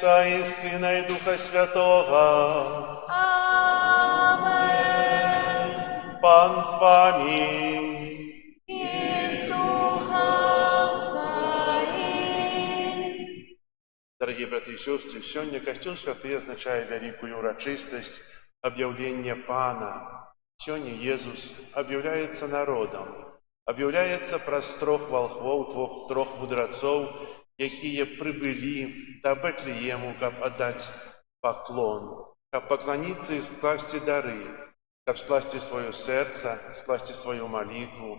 Отца и Сына и Духа Святого. Amen. Пан з вами. И с Духом Твоим. Дорогие братья и сестры, сегодня Костел Святый означает великую урочистость объявления Пана. Сегодня Иисус объявляется народом, объявляется праз трох волхвов, трох мудрецов, якія прибыли до Бетлеему, каб отдать поклон, каб поклониться и скласти дары, каб скласти свое сердце, скласти свою молитву,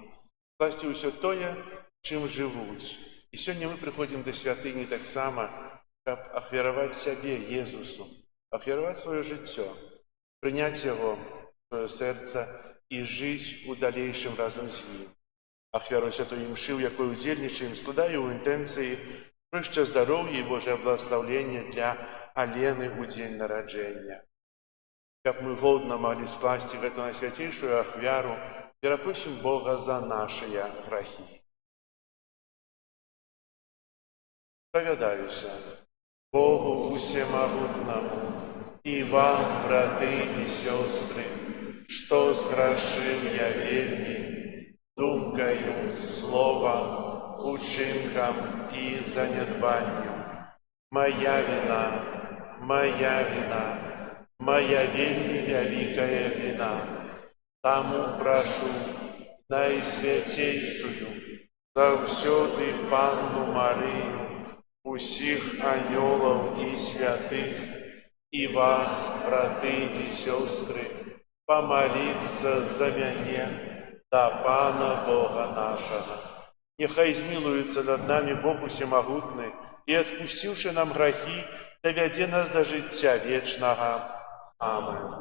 скласти все тое, чим живут. И сегодня мы приходим до святыни так само, каб ахвяровать себе Иисусу, ахвяровать свое життя, принять его в свое сердце и жить у дальнейшем разом с ним. Ахвяру святої мши, в якої удільничаємо, складаю у інтенції проща здоров'я і Боже благословення для Алены у день народження. Как мы годно могли скласти в эту наисвятейшую ахвяру, перепросим Бога за наши грехи. Споведаюся Богу Всемогутному и вам, браты и сестры, что сгрешил я вельми, думкою, словом, учинком и занедбанием. Моя вина, моя вельми великая вина. Тому прошу наисвятейшую, завсёды Панну Марию, усіх анёлов и святых, и вас, браты и сестры, помолиться за меня, да Пана Бога нашего. Нехай змилуется над нами Бог Всемогутный, и, отпустивши нам грехи, доведе нас до життя вечного. Амин.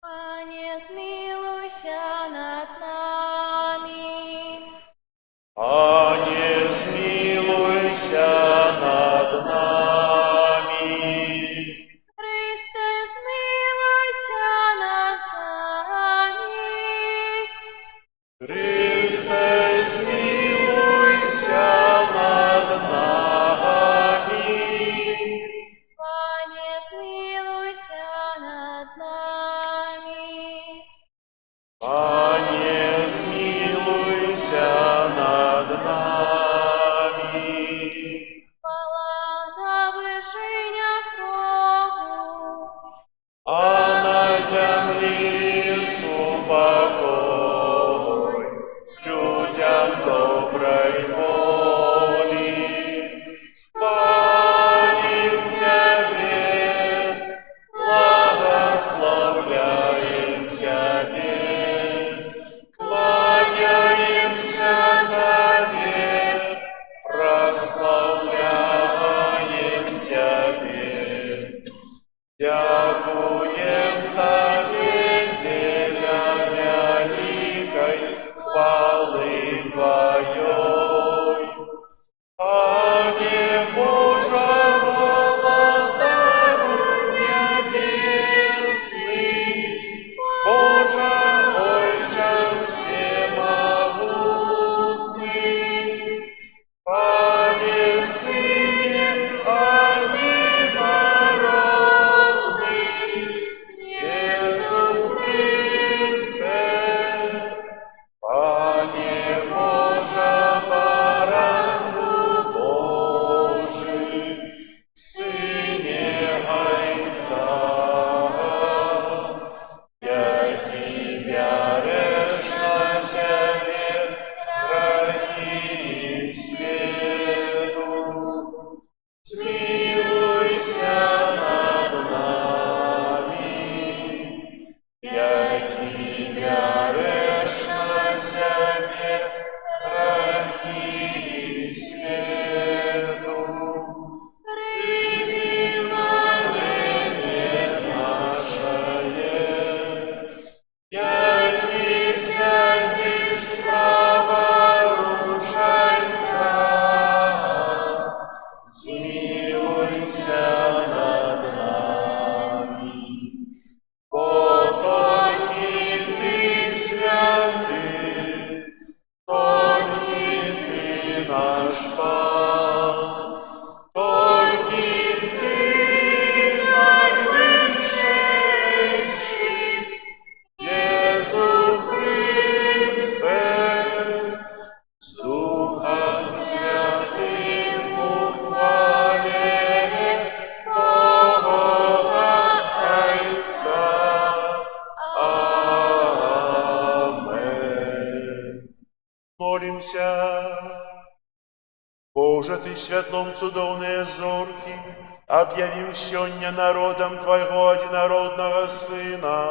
Пане, змилуйся над нами. Пане, змилуйся над нами. Христе, змилуйся над нами. Христе, змилуйся над нами. Пане, змилуйся над нами. Пане, змилуйся над нами. Хвала на вышинях Богу. А на земле упокой людям доброй воли. Хвалим Тебе, благословляем Тебе, кланяемся Тебе, прославляем Тебе. Дякуем Тебе, земля великой хвалы Твоей. Пане Боже, владарю небесный, Боже, Отче всемогутный, Пане Сыне одинородный, Иису Христе, Пане Боже, баранку Божий, Сыне Отца, який береш на себе грехи світу. Змилуйся над нами, який береш на себе грехи світу. Прими моление Боже, Ты святлом цудоўныя зоркі, аб'явіў сёння народам Твайго адзінароднага Сына.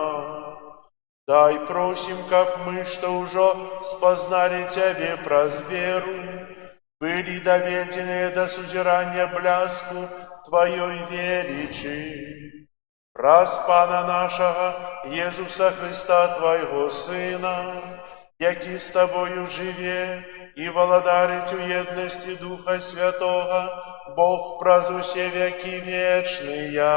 Дай просім, каб мы, што ўжо спазналі Цябе праз веру, былі даведзеныя да сузірання бляску Тваёй велічы. Праз Пана нашага Езуса Христа, Твайго Сына, які з Табою жыве і валадарыць у еднасці Духа Святога, Бог праз усе векі вечныя.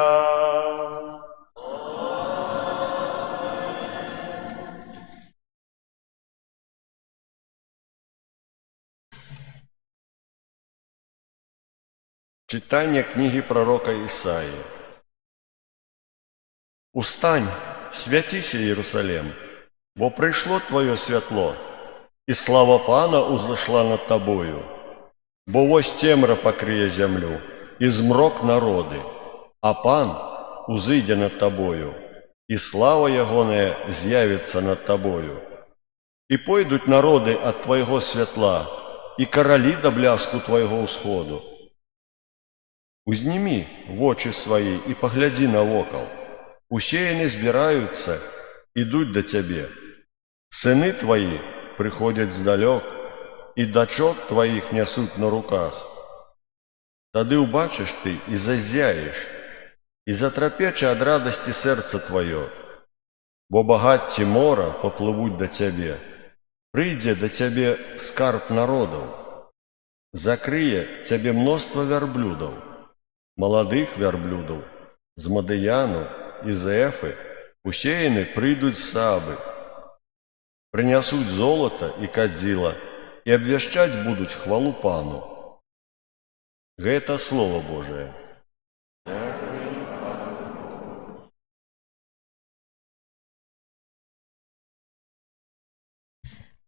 Читание книги пророка Исаии. «Устань, святися, Иерусалим, бо прийшло Твое святло, и слава Пана узошла над Тобою. Бо вось темра покрие землю, и змрок народы, а Пан узыйде над Тобою, и слава Ягоная з'явится над Тобою. И пойдут народы от Твоего светла, и короли до бляску Твоего усходу. Узними вочы свои и погляди навокал. Усе яны збираются, идут до Тебе. Сыны Твои приходят здалек, и дочок Твоих несут на руках. Тады убачишь Ты и зазяешь, и затрапече от радости сердце Твое, бо багатці мора поплывут до Тебе. Прыйдзе до Тебе скарб народов, закрые Тебе множество верблюдов, молодых верблюдов, з Мадыяну і з Эфы, усе яны прыйдуць з Сабы, прынясуць золото і кадзіла, і абвяшчаць будуць хвалу Пану». Гэта Слово Божие.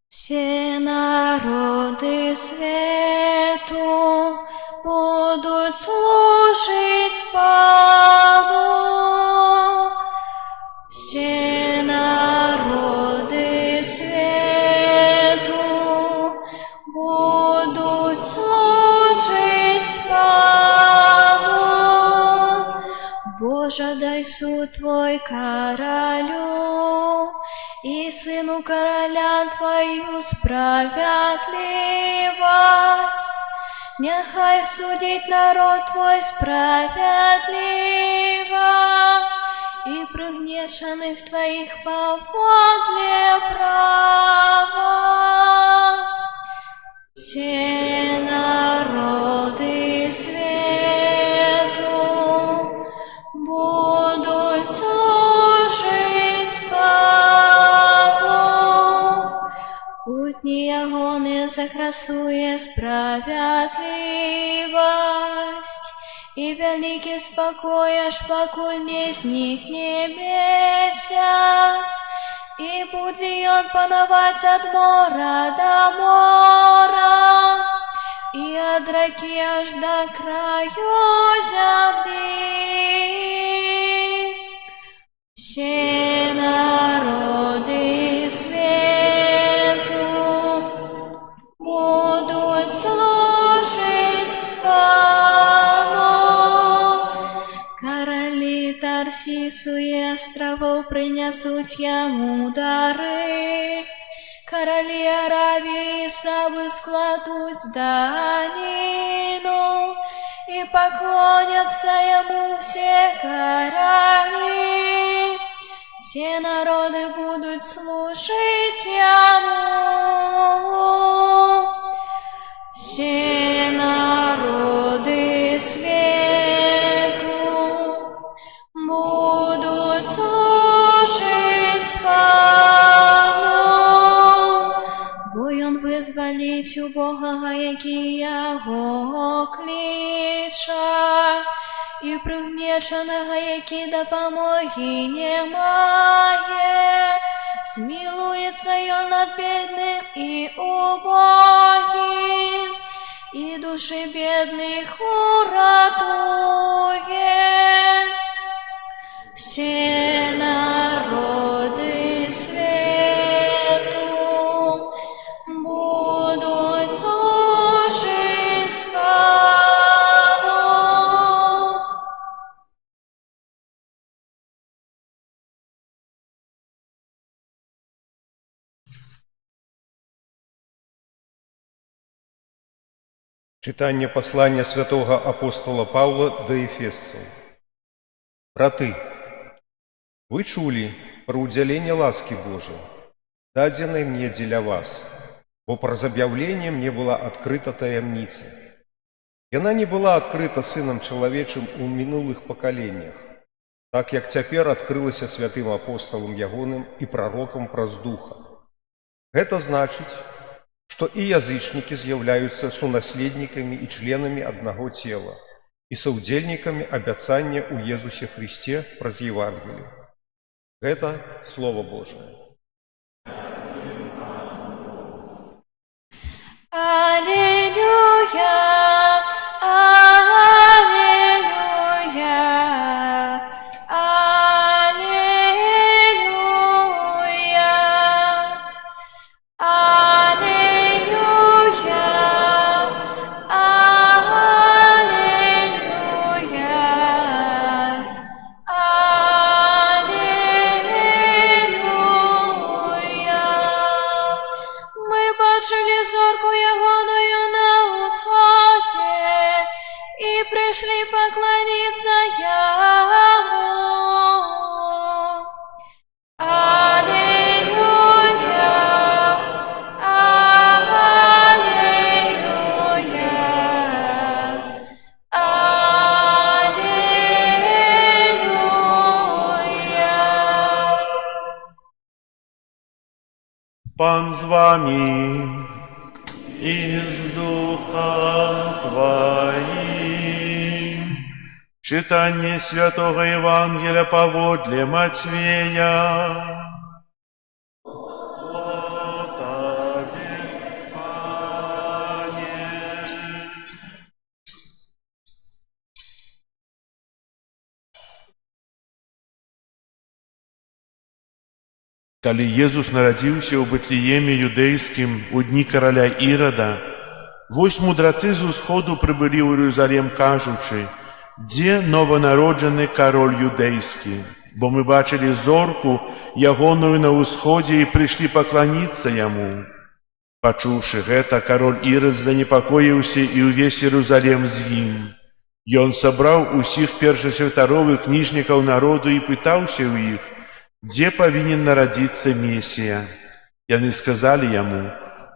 Все народы свету будут служить Пану. Все народы свету будут служить Пану. Боже, дай суд Твой королю, и сыну короля Твою справедливость. Нехай судить народ Твой справедливо, и пригнеченных Твоих поводле права. Все народы свету будут служить Пану. Путні Ягони за красує справедливость, и великий спокой, аж покуль не зникне месяц, и будет он пановать от мора до мора, и от реки аж до краю земли. Все народы свету будут служить Пану. Короли Тарсису и островов принесут Ему дары. Короли Аравии Сабы складут данину, и поклонятся Ему все короли. Все народы будут служить Ему. Все народы свету будут служить Пану. Бой он вызволить убогого, який Його клича, і пригнеченого, який допомоги немає. Смилуется он над бедным и убогим, и души бедных уратует. Все народы свету будут служить Пану. Читание послания святого апостола Павла до Ефесцев. Браты, вы чули про уделение ласки Божией, даденной мне для вас, бо праз объявление мне была открыта таямница. И она не была открыта Сыном Человечым у минулых поколениях, так як цяпер адкрылася святым апостолам ягоным і пророкам праз Духа. Гэта значыць, што і язычнікі з'яўляюцца сунаследнікамі і членамі аднаго цела і саўдзельнікамі абяцання ў Езусе Христе праз Евангелие. Гэта Слово Божие. Аллилуйя, аллилуйя, аллилуйя, аллилуйя, аллилуйя. Ми бачили зорку ягоною на усході і прийшли поклониться Яму. Аллилуйя, аллилуйя, аллилуйя. Пан з вами і з Духом Твоим. Читание Святого Евангелия поводле Матвея. Слава Тебе, Пане. Калі Езус нарадзіўся ў Бэтлееме юдэйскім у дні караля Ірада, вось мудрацы з усходу прыбылі ў Іерусалім, кажучы: «Дзе нованароджаны кароль юдэйскі? Бо мы бачылі зорку ягоную на ўсходзе і прыйшлі пакланіцца яму». Пачуўшы гэта, кароль Ірад занепакоіўся і ўвесь Іерусалім з ім. Ён сабраў усіх першасвятароў і кніжнікаў народу і пытаўся ў іх: «Дзе павінен нарадзіцца Месія?» Яны сказалі яму: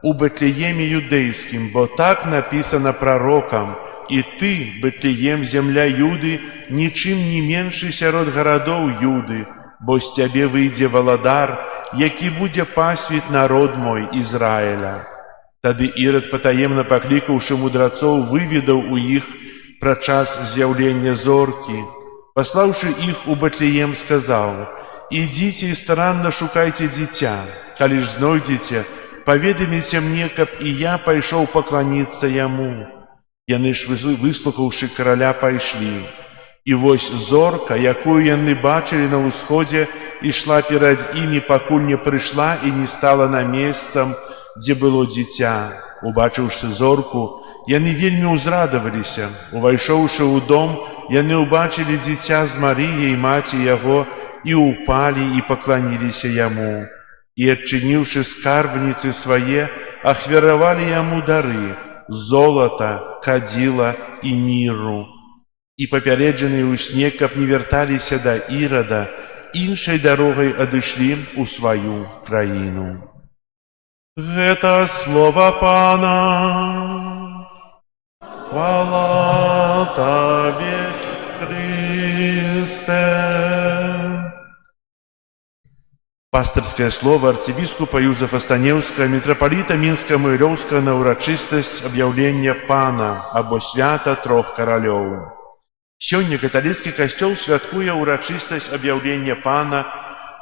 «У Бэтлееме юдэйскім, бо так напісана прарокам: і ты, Бэтлеем, земля Юды, нічым не меншы сярод гарадоў Юды, бо з цябе выйдзе валадар, які будзе пасвіць народ мой Ізраіля». Тады Ірад, патаемна паклікаўшы мудрацоў, выведаў у іх пра час з'яўлення зоркі. Паслаўшы іх у Бэтлеем, сказаў: «Ідзіце і старанна шукайце дзіця. Калі ж знойдзеце, паведаміце мне, каб і я пайшоў пакланіцца яму». Яны ж, выслухаўшы караля, пайшлі. І вось зорка, якую яны бачылі на ўсходзе, ішла перад імі, пакуль не прыйшла і не стала на месцам, дзе было дзіця. Убачыўшы зорку, яны вельмі ўзрадаваліся. Увайшоўшы ў дом, яны ўбачылі дзіця з Марыяй, маці яго, і упалі і пакланіліся яму. І, адчыніўшы скарбніцы свае, ахвяравалі яму дары: золата, кадзіла і міру. І папярэджаныя ў сне, каб не вярталіся да Ірада, іншай дарогай адышлі ў сваю краіну. Гэта слова Пана. Хвала Табе, Христе. Пастырскае слово арцыбіскупа Юзефа Станеўскага, мітрапаліта Мінска-Магілёўскага на ўрачыстасць аб'яўлення Пана або свята трох каралёў. Сёння каталіцкі касцёл святкуе ўрачыстасць аб'яўлення Пана.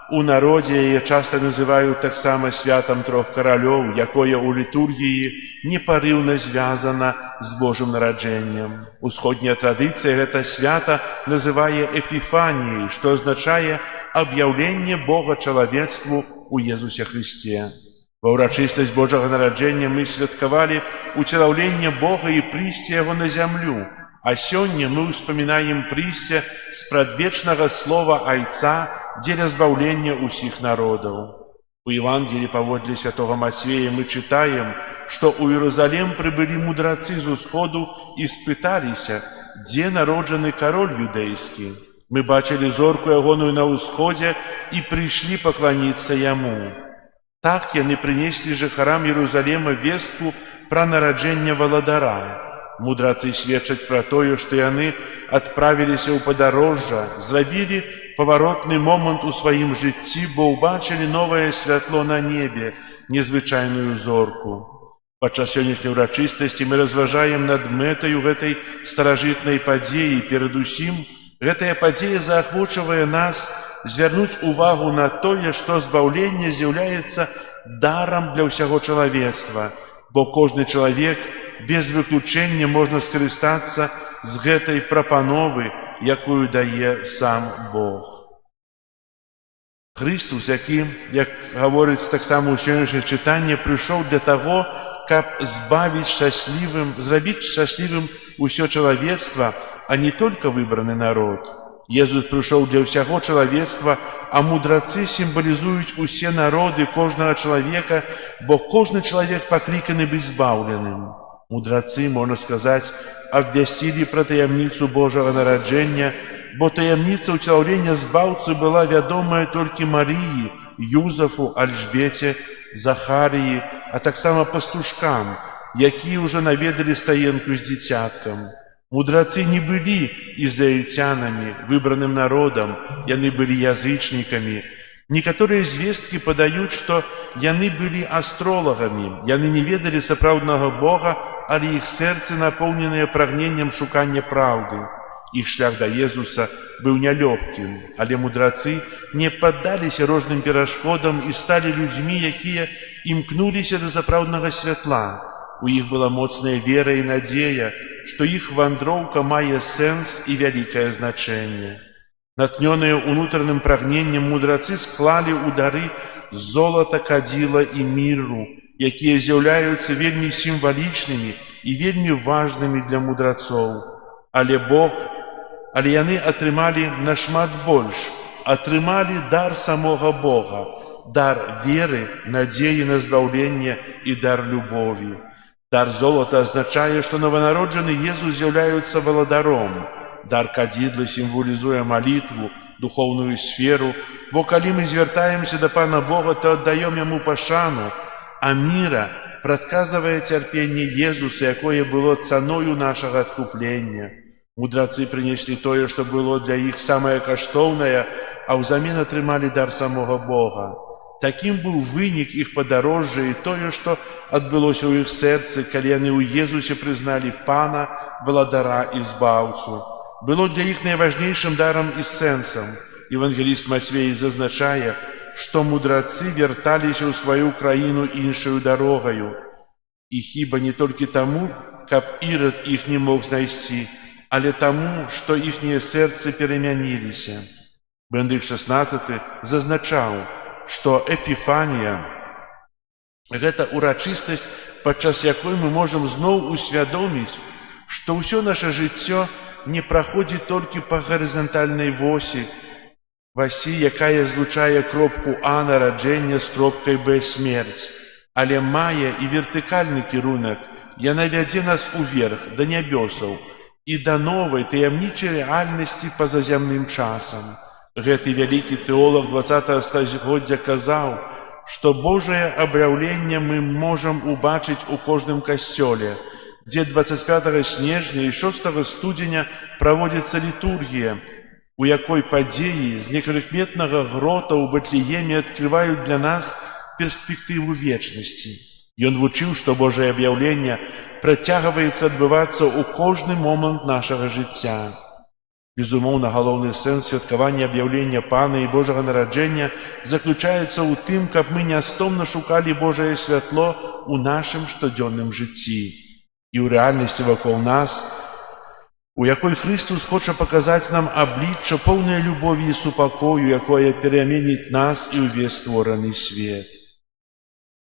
У народзе яе часта называюць таксама святам трох каралёў, якое ў літургіі непарыўна звязана з Божым нараджэннем. Усходняя традыцыя гэта свята называе эпіфаніяй, што азначае аб'яўленне Бога чалавецтву ў Езусе Христе. Ва ўрачыстасць Божага нараджэння мы святкавалі уцелаўленне Бога і прыйсце Яго на зямлю, а сёння мы ўспамінаем прыйсце з прадвечнага слова Айца дзеля збаўлення ўсіх народаў. У Евангелии паводле святого Матвея мы читаем, что у Иерусалим прибыли мудрацы з усходу и спыталися, где народжены король юдейский. Мы бачили зорку ягоную на усходе и пришли поклониться ему. Так яны принесли жыхарам Иерусалима вестку про нараджэнне валадара. Мудрацы сведчаць про тое, што яны адправіліся ў падарожжа, зрабілі паваротны момант у сваім жыцці, бо ўбачылі новае святло на небе, незвычайную зорку. Падчас сённяшняй урачыстасці мы разважаем над мэтаю гэтай старажытнай падзеі. Перадусім, гэтая падзея заахвочвае нас звярнуць увагу на тое, што збаўленне з'яўляецца дарам для ўсяго чалавецтва, бо кожны чалавек без выключэння можна скарыстацца з гэтай прапановы, якую дае сам Бог. Христус, які, як гаворыць таксама ў сённяшніх чытаннях, прыйшоў для таго, каб зрабіць шчаслівым усё чалавецтва, а не толькі выбраны народ. Езус прыйшоў для ўсяго чалавецтва, а мудрацы сімвалізуюць усе народы кожнага чалавека, бо кожны чалавек пакліканы быць збаўленым. Мудрацы, можна сказаць, абвясцілі пра таямніцу Божага нараджэння, бо таямніца ўцяўлення збаўцы была вядомая толькі Марыі, Юзафу, Альжбеце, Захарыі, а таксама пастушкам, якія ўжо наведалі стаенку з дзіцяткам. Мудрацы не былі ізраільцянамі, выбраным народам, яны былі язычнікамі. Некаторыя звесткі падаюць, што яны былі астролагамі, яны не ведалі сапраўднага Бога, але іх сэрцы напоўненыя прагненнем шукання праўды. Іх шлях да Езуса быў нялёгкім, але мудрацы не паддаліся розным перашкодам і сталі людзьмі, якія імкнуліся да сапраўднага святла. У іх была моцная вера і надзея, што іх вандроўка мае сэнс і вялікае значэнне. Натхнёныя ўнутраным прагненнем, мудрацы склалі ў дары золата, кадзіла і мірру, якія з'яўляюцца вельмі сімвалічнымі і вельмі важнымі для мудрацоў. Але яны атрымалі нашмат больш, атрымалі дар самога Бога, дар веры, надзеі на збаўленне і дар любові. Дар золата азначае, што нованароджаны Езус з'яўляецца валадаром. Дар кадзідла сімвалізуе малітву, духоўную сферу, бо калі мы звяртаемся да Пана Бога, то аддаём Яму пашану, а міра прадказвае цярпенне Езуса, якое было цаною нашага адкуплення. Мудрацы прынеслі тое, што было для іх самае каштоўнае, а ўзамен атрымалі дар самога Бога. Такім быў вынік іх падарожжа і тое, што адбылося ў іх сэрцы, калі яны ў Езусе прызналі Пана, валадара і збаўцу. Было для іх найважнейшым дарам і сэнсам. Евангеліст Матвей зазначае, што мудрацы вярталіся ў сваю краіну іншаю дарогаю. І хіба не толькі таму, каб Ірад іх не мог знайсці, але таму, што іхнія сэрцы перамяніліся. Бендык XVI зазначаў, што эпіфанія – гэта урачыстасць, падчас якой мы можам зноў усвядоміць, што ўсё наша жыццё не праходзіць толькі па гарызантальнай восі, якая злучае кропку А нараджэння з кропкай Б смерць, але мае і вертыкальны кірунак, яна вядзе нас уверх, да нябёсаў, і да новай таямнічай рэальнасці па-за зямным часам. Гэты вялікі тэолог 20 стагоддзя казаў, што Божае аб'яўленне мы можам убачыць у кожным касцёле, дзе 25 снежня і 6 студзеня праводзіцца літургія, у якой падзеі з непрыкметнага грота ў Бэтлееме адкрываюць для нас перспектыву вечнасці. Ён вучыў, што Божае аб'яўленне працягваецца адбывацца ў кожны момант нашага жыцця. Безумоўна, галоўны сэнс святкавання аб'яўлення Пана і Божага нараджэння заключаецца ў тым, каб мы нястомна шукалі Божае святло ў нашым штодзённым жыцці і ў рэальнасці вакол нас, у якой Христус хоча паказаць нам аблічча поўнае любові і супакою, якое пераменіць нас і ўвесь створаны свет.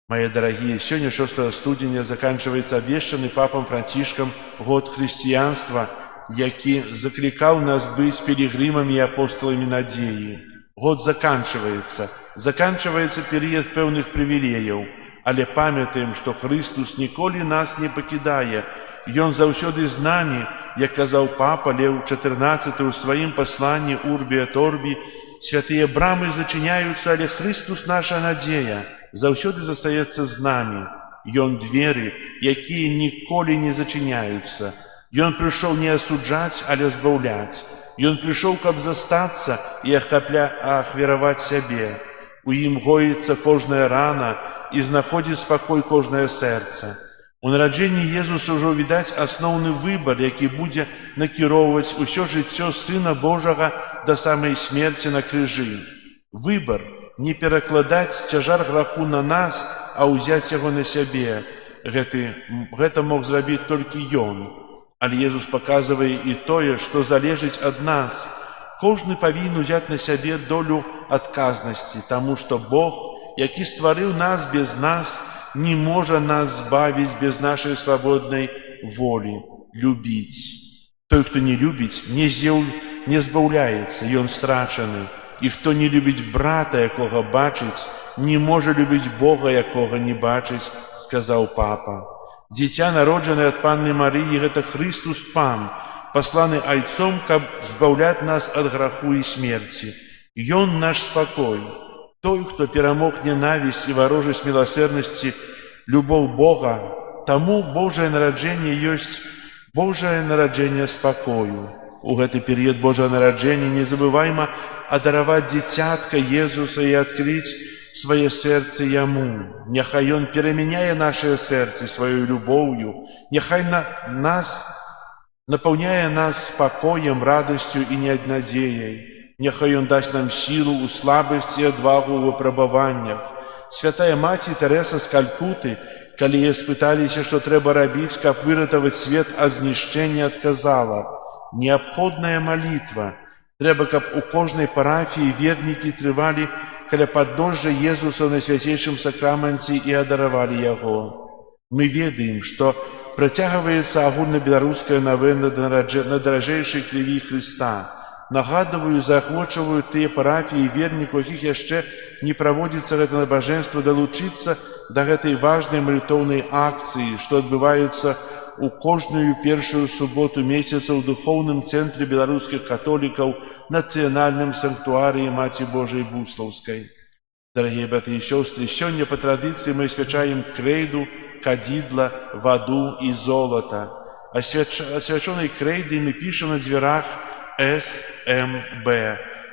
Мае дарагія, сёння 6 студзеня заканчваецца абвешчаны папам Францішкам год хрысціянства, які заклікаў нас быць пілігрымамі і апостоламі надзеі. Год заканчваецца, заканчивается период пэўных прывілеяў, але памятаем, што Христус ніколі нас не пакідае. Ён заўсёды з намі, як казаў папа Леў XIV ў сваім пасланні «Урбі et Орбі», святыя брамы зачыняюцца, але Христус наша надзея заўсёды застаецца з намі. Ён дзверы, якія ніколі не зачыняюцца. Ён прыйшоў не асуджаць, але збаўляць. Ён прыйшоў, каб застацца і ахвяраваць сябе. У ім гоіцца кожная рана і знаходзіць спакой кожнае сэрца. У нараджэнні Езуса ўжо відаць асноўны выбар, які будзе накіроўваць усё жыццё Сына Божага да самай смерці на крыжы. Выбар не перакладаць цяжар граху на нас, а ўзяць яго на сябе. Гэта мог зрабіць толькі Ён. Але Езус паказвае і тое, што залежыць ад нас. Кожны павінен узяць на сябе долю адказнасці, таму што Бог, які стварыў нас без нас, не можа нас збавіць без нашай свабоднай волі, любіць. Той, хто не любіць, не збаўляецца, ён страчаны. І хто не любіць брата, якога бачыць, не можа любіць Бога, якога не бачыць, сказаў папа. Дзіця, народжанае ад Панны Марыі, гэта Христус Пан, пасланы Айцом, каб збаўляць нас ад граху і смерці. Ён наш спакой. Той, хто перамог ненавісць і варожасць міласэрнасці, любоў Бога, таму Божае нараджэнне ёсць Божае нараджэнне спакою. У гэты перыяд Божае нараджэння не забывайма адараваць дзіцятка Езуса і адкрыць свае сэрцы Яму. Няхай Ён перамяняе нашыя сэрцы сваёй любоўю, няхай напаўняе нас спакоем, радасцю і надзеяй. Няхай Ён дасць нам сілу ў слабасці і адвагу ў выпрабаваннях. Святая маці Тэрэса з Калькуты, калі яе спыталіся, што трэба рабіць, каб выратаваць свет ад знішчэння, адказала: неабходная малітва. Трэба, каб у кожнай парафіі вернікі трывалі каля падножжа Езуса на свяцейшым сакраманце і адаравалі яго. Мы ведаем, што працягваецца агульнабеларуская навена на даражэйшай крыві Хрыста. Нагадваю, заахвочваю тыя парафіі і верніку, якіх яшчэ не праводзіцца гэта набажэнства, далучыцца да гэтай важнай малітоўнай акцыі, што адбываецца у кожную першую суботу месяца ў духоўным цэнтры беларускіх католікаў, нацыянальным санктуарыі Маці Божай Буслаўскай. Дарагія браты і сёстры, сёння па традыцыі мы асвячаем крэйду, кадзідла, ваду і золата. Асвячонай крэйдай мы пішам на дзвярах СМБ.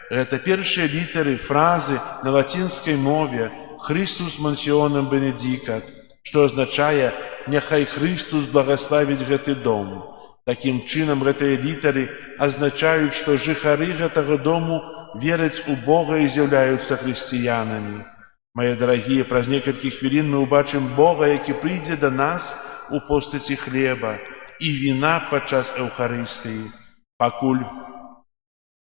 Гэта першыя літары фразы на лацінскай мове «Христус мансіонам бенедикат», што азначае «Няхай Христус благаславіць гэты дом». Такім чынам гэтыя літары азначаюць, што жыхары гэтага дому вераць у Бога і з'яўляюцца хрысціянамі. Мае дарагія, праз некалькі хвілін мы ўбачым Бога, які прыйдзе да нас у постаці хлеба і віна падчас Эўхарыстыі. Пакуль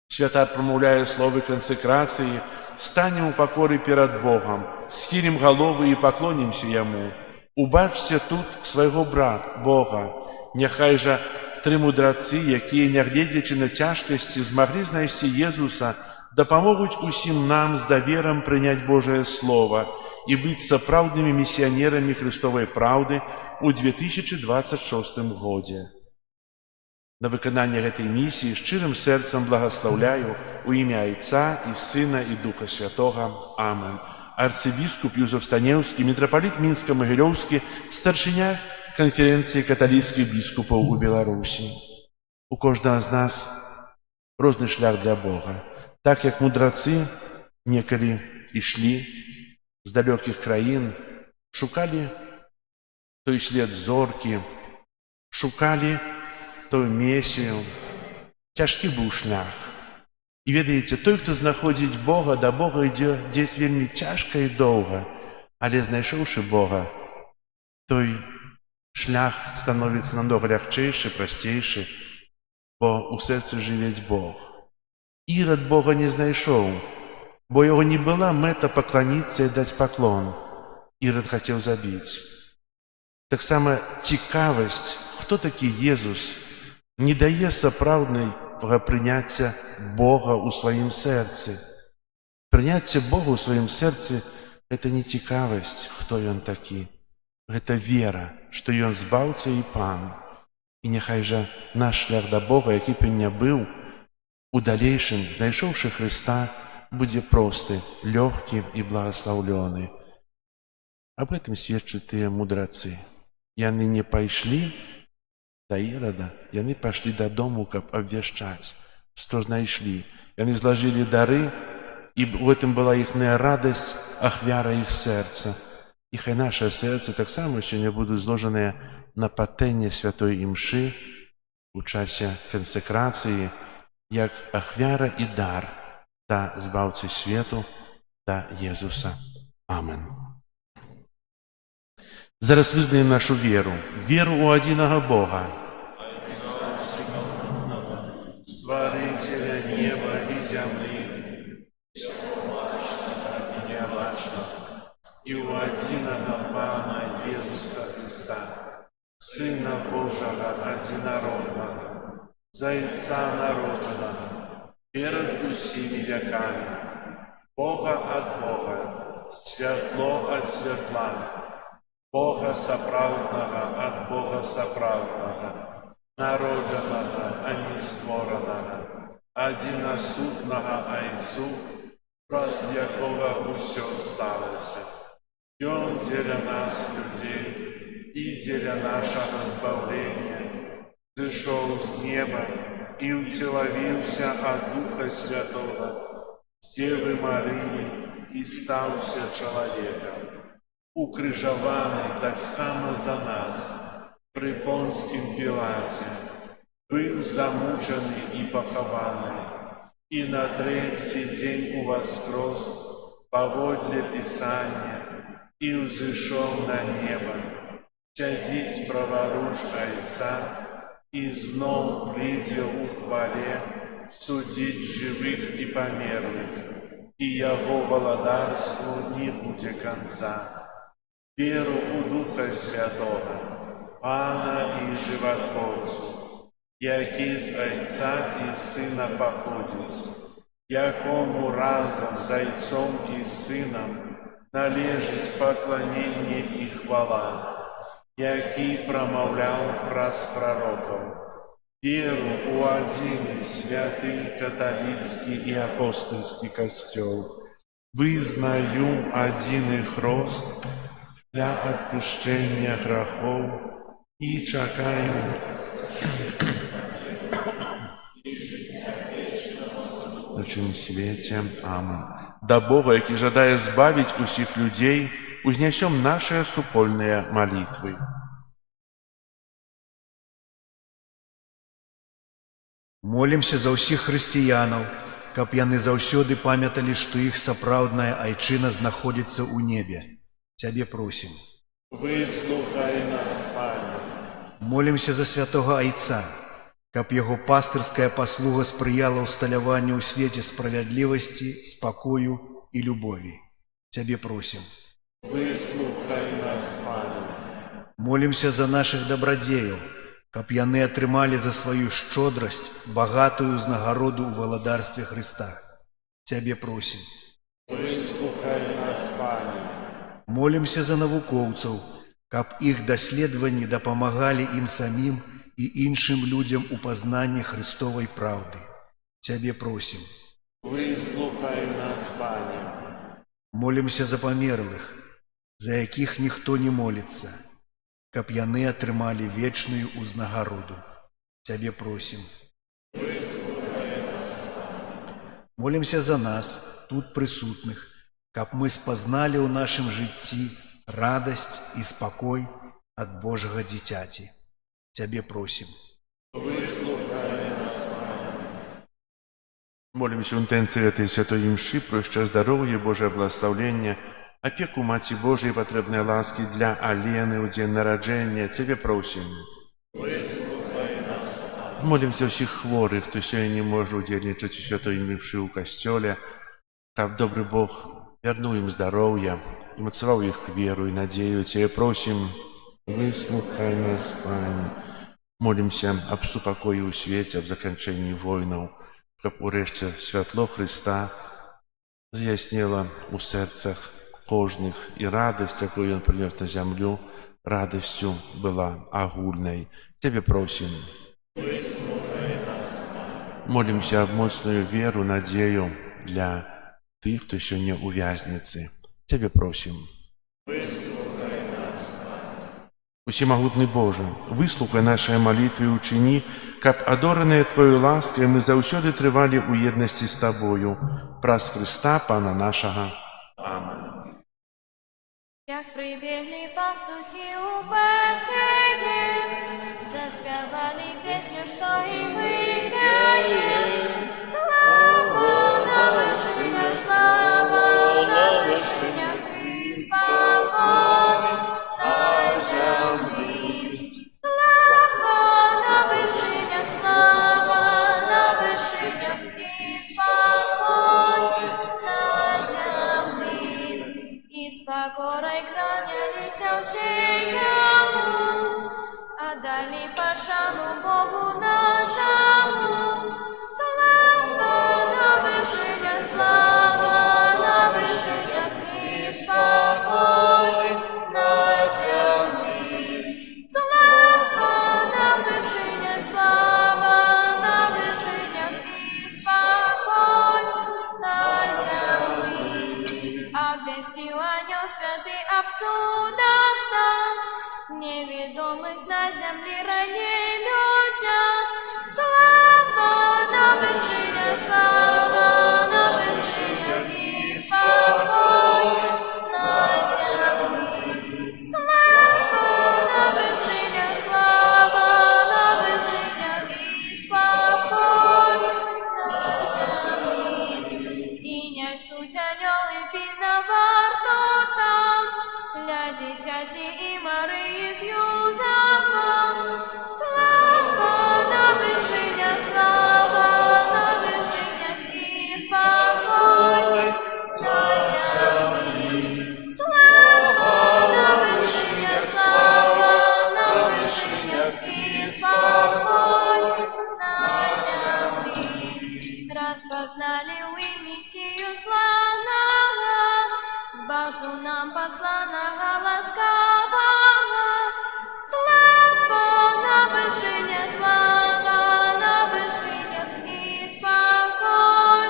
святар прамаўляе словы кансекрацыі, станем у пакоры перад Богам, схілім галовы і паклонімся Яму. Убачце тут свайго Бога. Няхай жа тры мудрацы, якія, нягледзячы на цяжкасці, змаглі знайсці Езуса, дапамогуць усім нам з даверам прыняць Божае Слова і быць сапраўднымі місіянерамі Христовай праўды ў 2026 годзе. На выкананне гэтай місіі шчырым сэрцам благаслаўляю у імя Айца і Сына і Духа Святога. Амен. Арцыбіскуп Юзеф Станеўскі, мітрапаліт Мінска-Магілёўскі, старшыня канферэнцыі каталіцкіх біскупаў у Беларусі. У кожнага з нас розны шлях для Бога. Так як мудрацы некалі ішлі з далёкіх краін, шукалі той след зоркі, шукалі тую месію. Цяжкі быў шлях. І ведаеце, той, хто знаходзіць Бога, да Бога ідзе дзесь вельмі цяжка і доўга, але знайшоўшы Бога, той шлях становіцца намнога лягчэйшы, прасцейшы, бо ў сэрцы жывець Бог. Ірад Бога не знайшоў, бо яго не была мэта пакланіцца і даць паклон. Ірад хацеў забіць. Таксама цікавасць, хто такі Езус, не дае сапраўднага прыняцця Бога ў сваім сэрцы. Прыняцце Бога ў сваім сэрцы – гэта не цікавасць, хто ён такі. Гэта вера, што ён збаўца і пан. І няхай жа наш шлях да Бога, які б ён не быў, у далейшым, знайшоўшы Хрыста, будзе просты, лёгкі і благаслаўлёны. Аб гэтым сведчаць тыя мудрацы. Яны не пайшлі да Ірада, яны пайшлі дадому, каб абвяшчаць, што знайшлі. Яны злажылі дары, і ў гэтым была іхная радасць, ахвяра іх сэрца. І хай наша сэрца таксама сёння будуць зложаныя на патэнне святой імшы у часе кансекрацыі, як ахвяра і дар да збаўцы свету, да Езуса. Амен. Зараз вызнаем нашу веру. Веру ў адзінага Бога. Стварыцеля неба і зямлі, і нябачнага, і ў адзінага Пана Езуса Христа, Сына Божага адзінароднага, Зайца народжанага, перад усімі вякамі, Бога ад Бога, святло ад святла, Бога сапраўднага ад Бога сапраўднага, народжанага, а не створанага, адзінасутнага Айцу, праз якога ўсё сталася. Ён дзеля нас, людзей, і дзеля нашага збаўлення, зышоў з неба і ўцелавіўся ад Духа Святога, з Дзевы Марыі і стаўся чалавекам. Укрыжаваны таксама за нас, пры Понскім Пілаце, быў замучаны і пахаваны, і на трэці дзень уваскрос паводле Пісання і ўзышоў на неба, сядзіць праваруч Айца і зноў прыйдзе ў хвале судзіць жывых і памерлых, і яго валадарству не будзе канца. Веру ў Духа Святога, Пана і Жыватворцу, які з Айца і Сына паходзіць, якому разам з Айцом і Сынам належыць пакланенне і хвала, які прамаўляў праз прарокаў. Веру ў адзіны святы каталіцкі і апостольскі касцёл. Вызнаю адзіны хрост для адпушчэння грахоў і чакаю на чым свеце. Амен. Да Бога, які жадае збавіць усіх людзей, узнясём нашыя супольныя малітвы. Молімся за ўсіх хрысціянаў, каб яны заўсёды памяталі, што іх сапраўдная айчына знаходзіцца ў небе. Цябе просім. Выслухай нас, Пане. Молімся за святога Айца, каб яго пастырская паслуга спрыяла ўсталяванню ў свеце справядлівасці, спакою і любові. Цябе просім. Выслухай нас, Пане. Молімся за нашых дабрадзеяў, каб яны атрымалі за сваю шчодрасць багатую ўзнагароду ў валадарстве Хрыста. Цябе просім. Выслухай нас, Пане. Молімся за навукоўцаў, каб іх даследаванні дапамагалі ім самім і іншым людзям у пазнанні Христовай праўды. Цябе просім. Выслухай нас, Пане. Молімся за памерлых, за якіх ніхто не моліцца, каб яны атрымалі вечную ўзнагароду. Цябе просім. Молімся за нас, тут прысутных, каб мы спазналі ў нашым жыцці радасць і спакой ад Божага дзіцяці. Цябе просім. Выслухай нас, Пане. Молімся ў інтэнцыі гэтай святой імшы про шчасце, здароўе, Божае благаслаўленне, апеку Маці Божай, патрэбнай ласкі для Алены ў дзень нараджэння. Цябе просім. Выслухай нас, Пане. Молімся ўсіх хворых, хто сёння не можа ўдзельнічаць у святой імшы ў касцёле, каб добры Бог вярнуў ім здароўе і мацаваў іх веру і надзею. Цябе просім. Выслухай нас, Пане. Молімся аб супакоі ў свеце, аб заканчэнні войнаў, каб урэшце святло Хрыста з'ясніла у серцях кожних, і радость, яку Ён принес на землю, радостью была огульной. Тебе просим. Молимся об моцную веру, надею для тих, хто сьогодні у в'язниці. Тебе просим. Усемогутный Боже, выслухай наши молитвы и учини, каб адоранные Твою лаской мы заўсёды трывалі у еднасці з Тобою. Праз Христа, Пана нашага. Амин. Як прибігли пастухи у Бетлеєм, заспівали пісню, що і вип'яєм. Слава на вишинях, слава на вишинях і спокій на землі. Слава на вишинях, слава на вишинях і спокій на землі. І з покорой кланялися всієму, а далі пошану Богу нашому. Слава на вишинях, слава на вишинях і спокій на землі. Слава на вишинях, слава на вишинях і спокій на землі. Обвестил анёл святый об чудах там, неведомых на земле ранее людях. Слава на вышинях, слава на вышинях и спокой на земле. Слава на вышинях, слава на вышинях и спокой на земле. И не суть анёлы виноваты там, для дитяти и Марии с Юзефом. Слава на вышинях, слава на вышинях и спокой на земле. Слава на вышинях, слава на вышинях и спокой на земле. Распознали вы Мессию славного, Збавцу нам посланного ласкавого. Слава на вышинях, слава на вышинях и спокой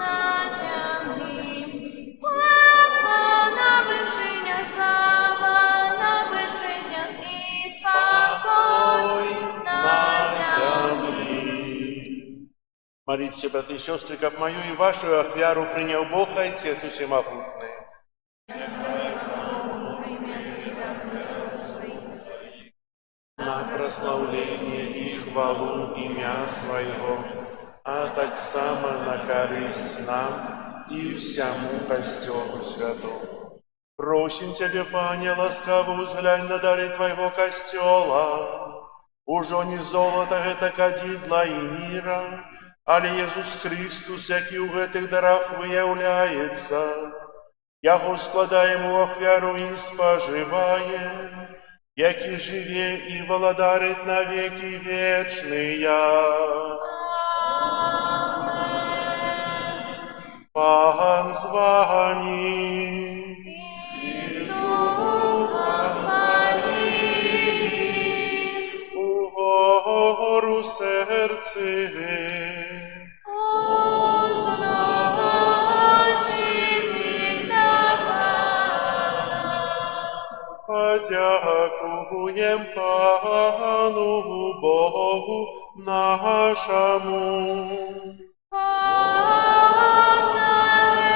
на земле. Слава на вышинях, слава на вышинях и спокой на земле. Молитесь, братья и сестры, как мою и вашу ахвяру принял Бог, Отец Всемогутный. На прославление и хвалу имя Своего, а так само на корысть нам и всему костелу святому. Просим Тебе, Пане, ласкаво взглянь на дары Твоего костела. Уже не золото это кадидла и мира, але Иисус Христос, який у этих дарах выявляется. Яго складаем у ахвяру и споживаем, який живе и володарит на веки вечные. Пан с вами. И с духом твоим. У гору серце. Подякуем Пану Богу нашему. Пан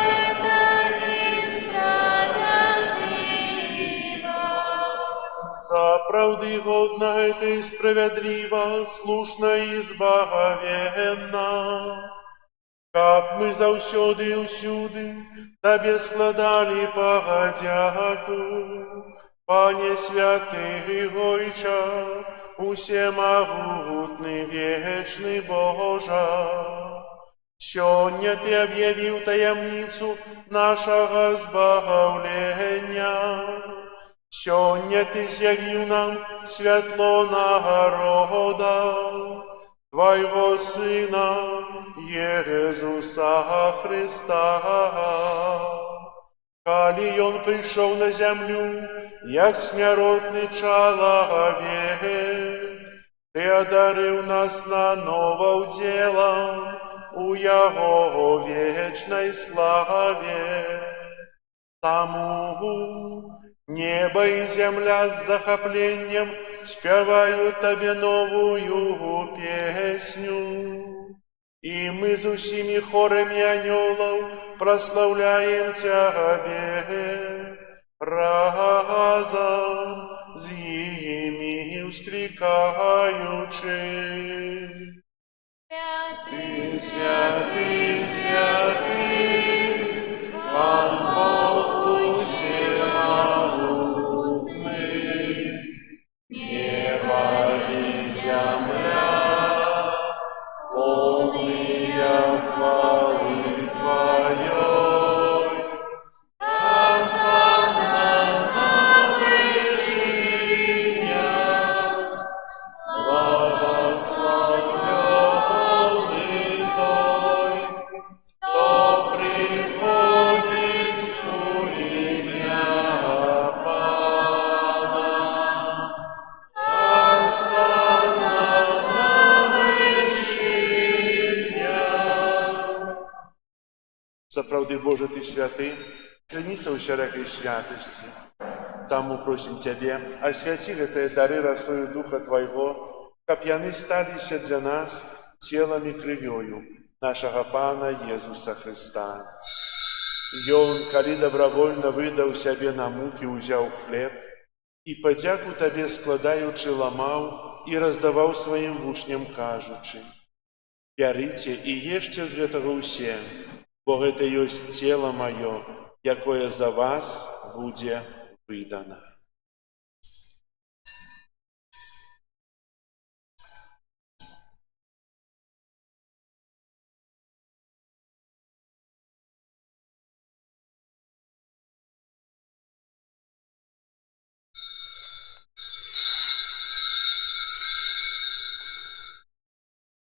это несправедливо. Сапраўды годна это и справедливо, слушна и збагавенна. Каб мы заўсёды ўсюды Табе складали падзяку, Пане святы Гойча, усемагутны вечны Божа. Сёння Ты объявил таямницу нашего збавления. Сёння Ты з'явил нам святло народа, Твоего Сына, Иисуса Христа. Коли Он пришел на землю, як смиротный человек, Ты одарил нас на ново уделом у Его вечной славе. Тому небо и земля с захоплением спевают Тебе новую песню. И мы с усими хорами анgelов прославляем Тебе разом с ими вскликаючи. Ты святый, святый, Пан Бог всемогутный, небо и земля, полные хвалы Твоей. Осанна на вышинях, благословенный Той, кто приходит у имя Пана. Осанна на вышинях. Сапраўды, Боже, Ты святы, крыніца ўсялякай святасці. Таму просім Цябе, асвяці гэтыя дары расою Духа Твайго, каб яны сталіся для нас целам і крывёю нашага Пана Езуса Христа. Ён, калі добравольна выдаў сябе на мукі, узяў хлеб і падзяку Табе складаючы ламаў і раздаваў сваім вучням, кажучы: «Бярыце і ешце з гэтага ўсе, бо гэта ёсць цела маё, якое за вас будзе выдана».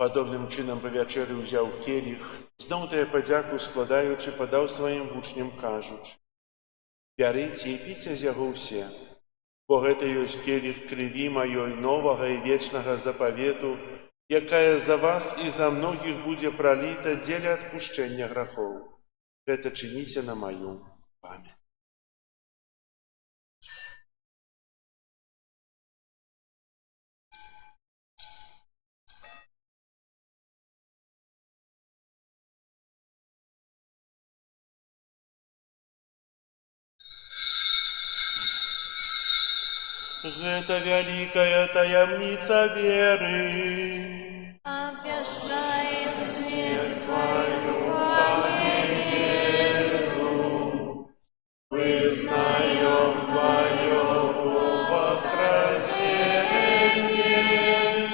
Падобным чынам па вячэры ўзяў келіх, зноў тая падзяку складаючы, падаў сваім вучням, кажучы: «Бярыце і піце з яго ўсе, бо гэта ёсць келіх крыві маёй новага і вечнага запавету, якая за вас і за многіх будзе праліта дзеля адпушчэння грахоў. Гэта чыніце на маю памяць». Гэта вялікая таямніца веры. Обвящаем свет Твою, Пане Иисус, вызнаем Твое воскресение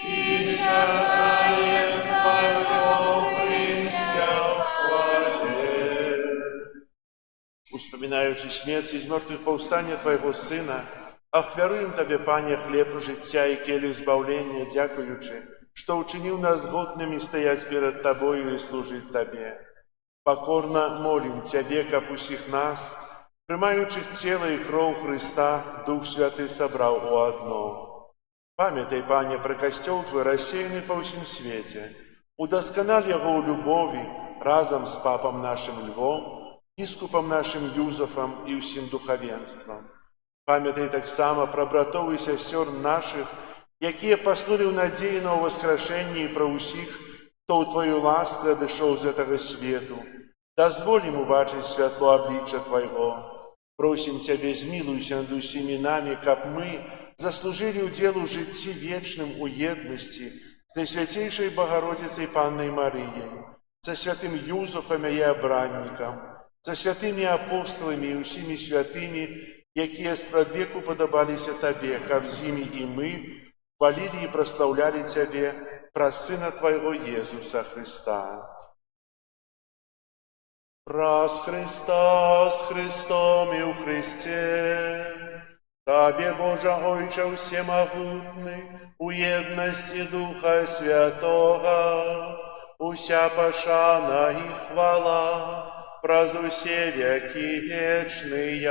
и чекаем Твое прийстя в хвале. Успоминаючи смерть из мертвых повстания Твоего Сына, ахвяруем Табе, Пане, хлеб життя і келих збавлення, дякуючи, що учинив нас годними стоять перед Тобою і служить Табе. Покорно молим Тебе, каб усіх нас, приймаючих тіло і кров Христа, Дух Святий собрав у одно. Пам'ятай, Пане, про костел Твой, рассеянный по всем свете. Удоскональ его у любови разом с папом нашим Львом, біскупом нашим Юзефом і всім духовенством. Памятай так само про братов і сестер наших, якія паснули ў надзеі на воскрешенні, і про усіх, хто ў Твою ласцы адышоў з гэтага свету. Дазволь им убачыць святло обличчя Твайго. Просім Цябе, змілуйся над усімі намі, каб мы заслужили удел у житті вечным у єдності з Найсвятейшей Богородицей Панной Марією, за святим Юзефом і обранником, за святими апостолами і усіми святими, якія спрадвеку падабаліся Табе, каб з імі і мы хвалілі і праслаўлялі Цябе праз Сына Твайго Езуса Христа. Праз Христа, з Христом і ў Христе, Табе, Боже Ойче всемогутный, у єдності Духа Святого, уся пашана і хвала, праз усе веки вечные.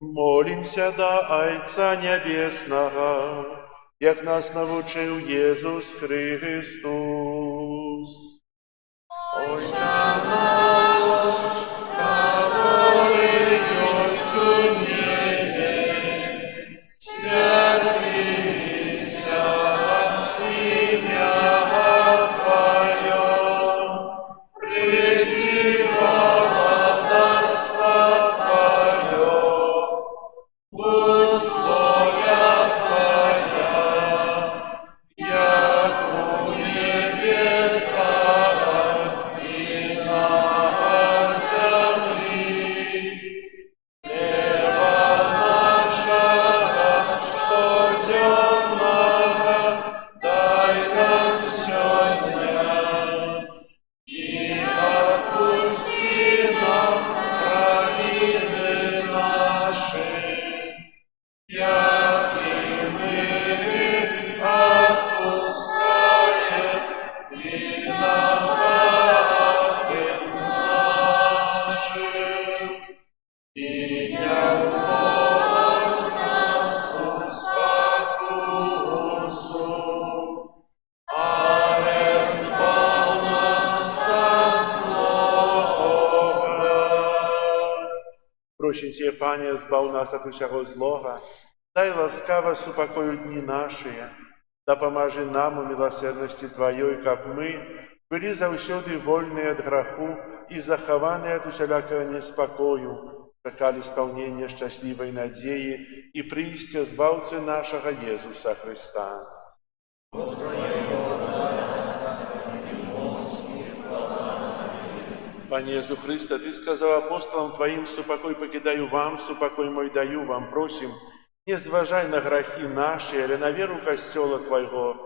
Молимся до Отца Небесного, як нас навчив Єсус Христос. Отче наш, который есть у небе, святися ім'я Твое, приди владарство Твое, будь воля Твоя, як у небе, так и на земле. Хлеба нашего штоденного дай нам сегодня, и отпусти нам провины наши, як и мы отпускаем виноватым нашим. И не вводь нас в спокусу, але избав нас от злого. Прощеньте, Пане, збав нас от усякого злого, дай ласкаво супокою дни наши, да поможи нам у милосердности Твоей, как мы были завсёды вольны от греху и захованы от усялякого неспокою, чекали исполнения счастливой надеи и приисте Збавцы нашего Иисуса Христа. Пане Иисус Христе, Ты сказал апостолам Твоим: «Супокой покидаю вам, супокой мой даю вам». Просим, не зважай на грехи наши, але на веру Костела Твоего,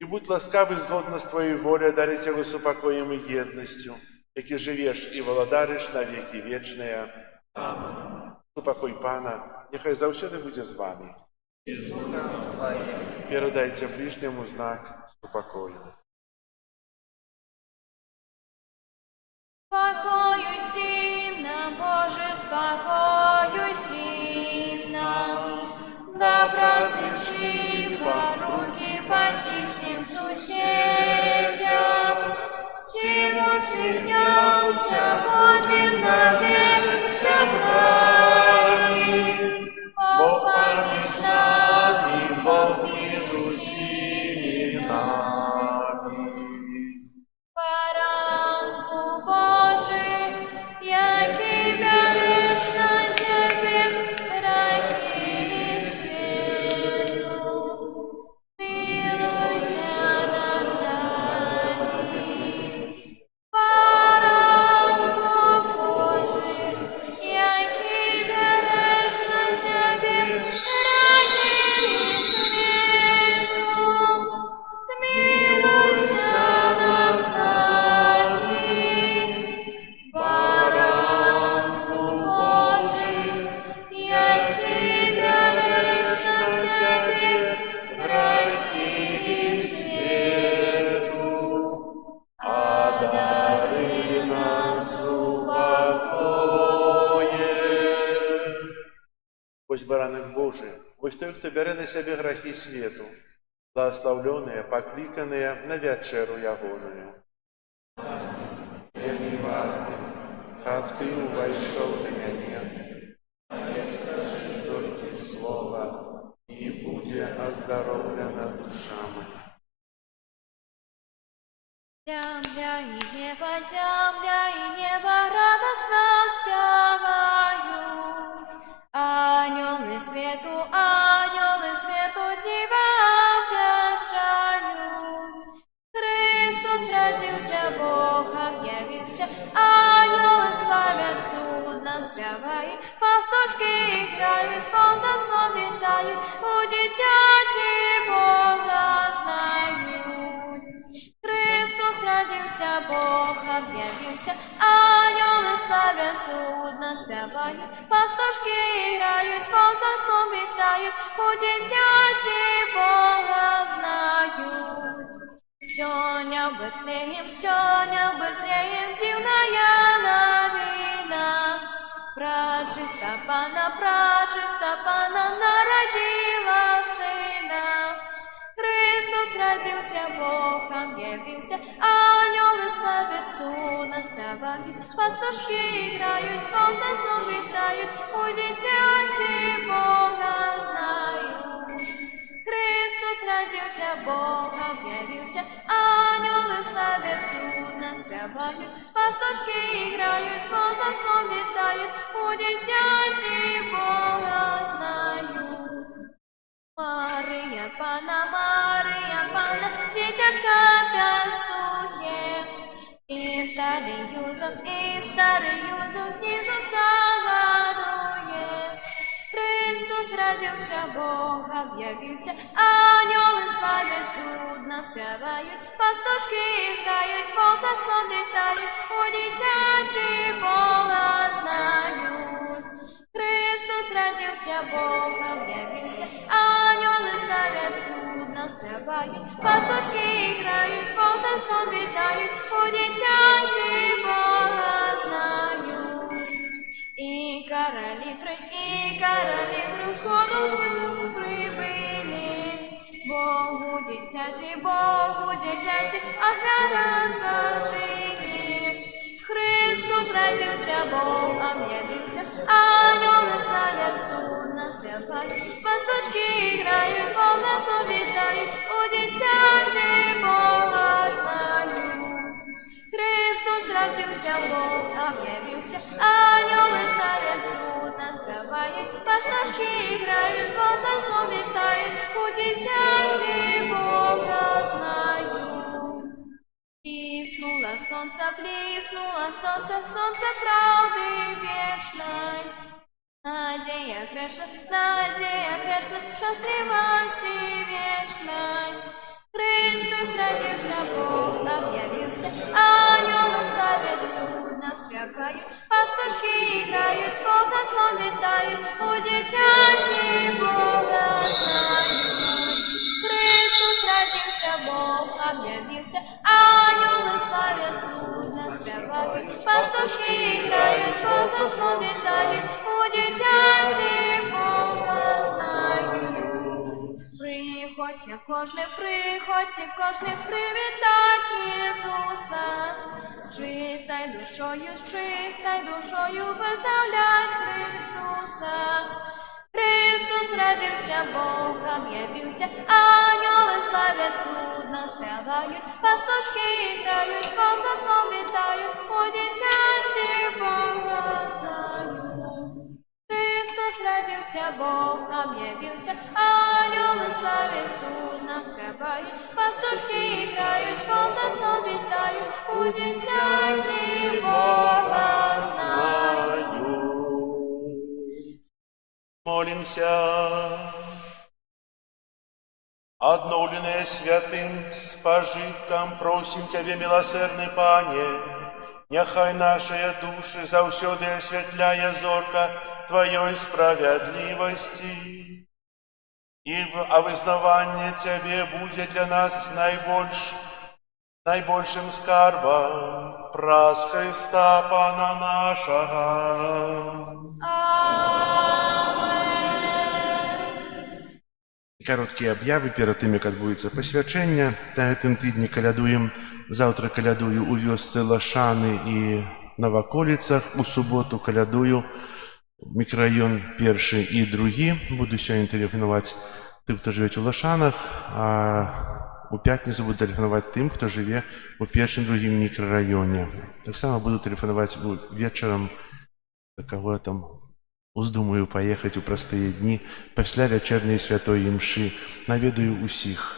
и будь ласкавый згодно с Твоей волей дарить его супокоем и едностью, яки живешь и володаришь на веки вечные. Аминь. Супокой Пана, нехай завсёды буде з вами. І з Духом Твоїм. Передайте ближньому знак супокою. Спокою сім нам, Боже, спокою сім нам. Добра зичива, руки потиснем суседям. Всем усмехнемся, будем навек собрани. Бог помеж нами, Бог между всеми нами. Поранку Божий, який береш на себе грехи світу, змилуйся над нами. Поранку Божий, який береш на себе грехи світу, змилуйся над нами. Поранку Божий, який береш на себе грехи світу, а дари нас упокоєм. Ось бараник Божий, ось той, хто бере на себе грехи світу, благословленные, покликанные на вечеру ягоную. Я не варты, как Ты увойшел до меня, не скажи только слово, и будет оздоровлена душа моя. Земля и небо радостно спевают. Ангелы свету тебя вещают. Христос родился, Бог объявился, ангелы славят, судно спевают, пастушки играют, звон заслон витают, у дитяти Бога знают. Христос родился, Бог объявился, ангелы славят, судно спевают, пастушки играют, звон заслон витают, у дитяти Бетлеем, сёня, Бетлеем, дивная новина. Прачиста Пана народила сына. Христос родился, Бог объявился, ангелы славят Сына, спевают, пастушки играют, солнце сон летает, у дитяти Бога знают. Христос родился, Бог объявился, ангелы славят Сына, спевают, пастушки играют, солнце сон летает, у дитяти Бога знают. Мария Пана, дитятка пастухе, и старый Юзов Иисуса радует. Христос родился, Бог объявился, ангелы славят, судно спевают, пастушки играют, волцы снов летают, у дитяти Бога знают. Христос родился, Бог объявился, ангелы славят, судно спевают, пастушки играют, волцы снов летают, у дитяти Бога знают. И короли к сходу прибыли, Богу дитяти, ахара зажили. Христос родился, Бог объявился, ангелы славят, судно спевают, пастушки играют, волны снов летают, у дитяти Бога знают. Христос родился, Бог объявился, ангелы славят, судно спевают, пастушки играют, волны снов летают, у дитяти Бога знают. Блеснуло солнце правды вечной. Надея грешна, счастливости вечной. Христос родился, Бог объявился, ангелы славят, судно спевают, пастушки играют, волны снов летают, у дитяти Бога знают. Христос родился, Бог объявился, ангелы славят, судно спевают, пастушки играют, волны снов летают, у дитяти Бога знают. Приходьте кожний привітать Ісуса, з чистою душою виставлять Христуса. Христос родился, Бог объявился, ангелы славят, судно спевают, пастушки играют, волны снов летают, у дитяти Бога знают. Христос родился, Бог объявился, ангелы славят, судно спевают, пастушки играют, волны снов летают, у дитяти Бога знают. Молимся. Обновленные святым с пожитком, просим Тебе, милосердный Пане, нехай наши души завсёды осветляя зорко Твоей справедливости, и вызнавание Тебе будет для нас найбольшим скарбом, праз Христа Пана нашего. Короткие объявы перед тем, как отбудется посвячение. На этом тыдні калядуем. Завтра калядую у вёсцы Лошаны и Новоколицах. У суботу калядую микрорайон Перший и другие. Буду сегодня телефоновать тем, кто живет у Лошанах, а у пятницу буду телефоновать тем, кто живет у Першим другим микрорайоне. Так само буду телефоновать вечером, кого там уздумаю поехать у простые дни, після вечерней святої мши, наведаю усіх.